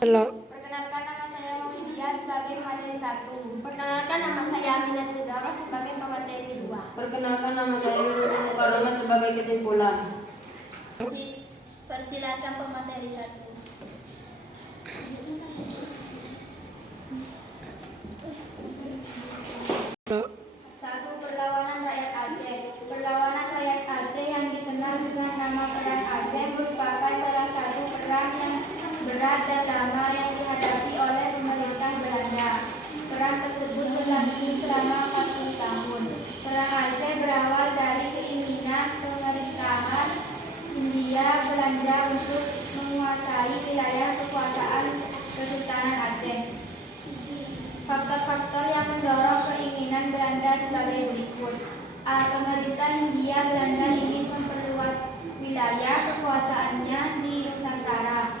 Perkenalkan, nama saya Maulidia sebagai pemateri 1. Perkenalkan, nama saya Aminatul Zahra sebagai pemateri 2. Perkenalkan, nama saya Nurul Mukarramah sebagai kesimpulan. Persilakan pemateri 1. Satu, perlawanan rakyat Aceh. Perlawanan rakyat Aceh yang dikenal dengan nama Perang Aceh merupakan salah satu perang yang berat dan lama yang dihadapi oleh pemerintah Belanda. Perang tersebut berlangsung selama 40 tahun. Perang Aceh berawal dari keinginan pemerintahan Hindia Belanda untuk menguasai wilayah kekuasaan Kesultanan Aceh. Faktor-faktor yang mendorong keinginan Belanda sebagai berikut. A. Pemerintah Hindia Belanda ingin memperluas wilayah kekuasaannya di Nusantara.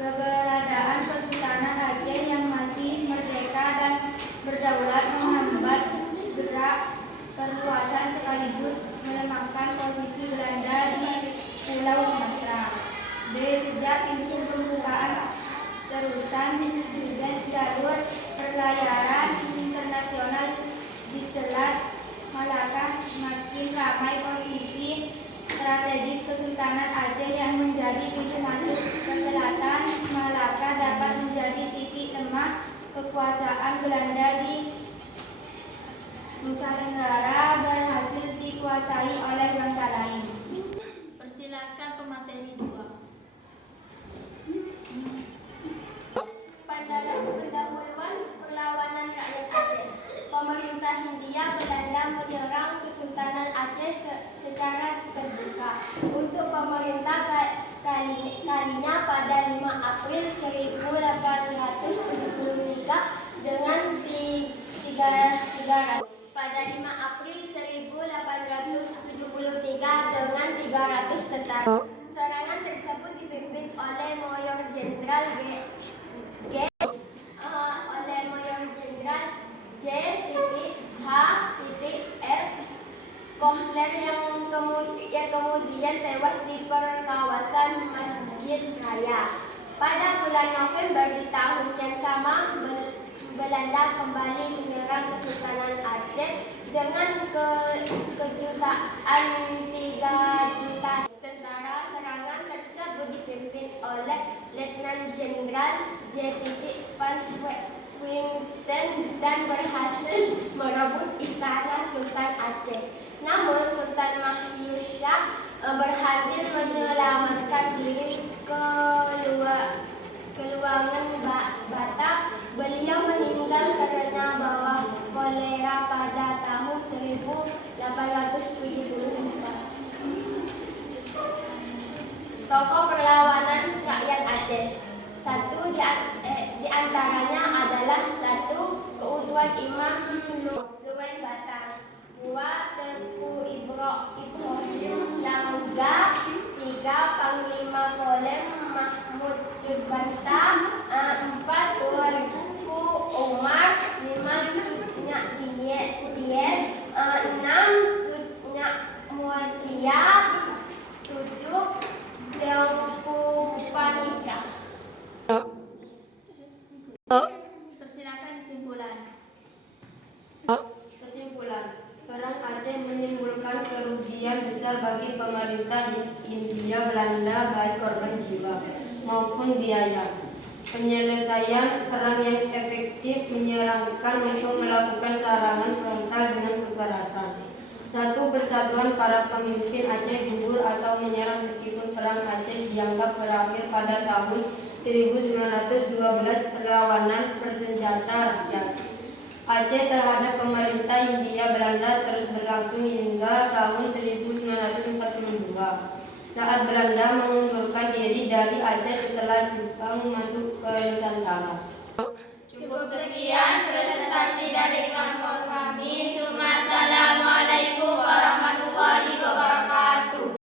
Keberadaan Kesultanan Aceh yang masih merdeka dan berdaulat menghambat gerak perluasan sekaligus melemahkan posisi Belanda di Pulau Sumatera. B. Sejak pintu pembukaan terusan Suez, jalur perlayaran internasional di Selat Malaka semakin ramai. Posisi strategis Kesultanan Aceh yang menjadi pintu masuk ke selatan Malaka dapat menjadi titik lemah kekuasaan Belanda di Nusa Tenggara berhasil dikuasai oleh bangsa lain. Persilakan pemateri 2. Pendahuluan perlawanan rakyat Aceh. Pemerintah Hindia Belanda menyerang Kesultanan Aceh secara terbuka. Untuk pemerintah kalinya pada 5 April 1873 dengan 300. Pada 5 April 1873 dengan 300 tentara. Serangan tersebut dipimpin oleh Mayor Jenderal J.H.F. Kohler yang kemudian tewas di kawasan Masjid Raya. Pada bulan November di tahun yang sama, Belanda kembali menyerang Kesultanan Aceh dengan kejutaan 3 juta tentara. Serangan tersebut dipimpin oleh Letnan Jenderal J. Van Swieten dan berhasil merebut istana Sultan Aceh. Namun Sultan Mahyus Shah berhasil menyelamatkan diri keluangan Batak. Beliau meninggal karena bawah kolera pada tahun 1874. Tokoh perlawanan rakyat Aceh. Satu di antaranya adalah 1. Keutuhan Imam Luwen Batang. 2. Tengku Ibrahim Langga. 3. Panglima Kolem Mahmud Jurbanta. 4. Tuanku Umar. 5. Cutnya Dien. 6. Cutnya Muatiyah. 7. Tengku Panika. Persilakan kesimpulan. Kesimpulan, Perang Aceh menimbulkan kerugian besar bagi pemerintah Hindia Belanda, baik korban jiwa maupun biaya. Penyelesaian perang yang efektif menyarankan untuk melakukan serangan frontal dengan kekerasan. 1. Persatuan para pemimpin Aceh gugur atau menyerang. Meskipun perang Aceh dianggap berakhir pada tahun 1912, perlawanan bersenjata rakyat Aceh terhadap pemerintah Hindia Belanda terus berlangsung hingga tahun 1942 saat Belanda mengundurkan diri dari Aceh setelah Jepang masuk ke Nusantara. Cukup sekian presentasi dari kelompok kami.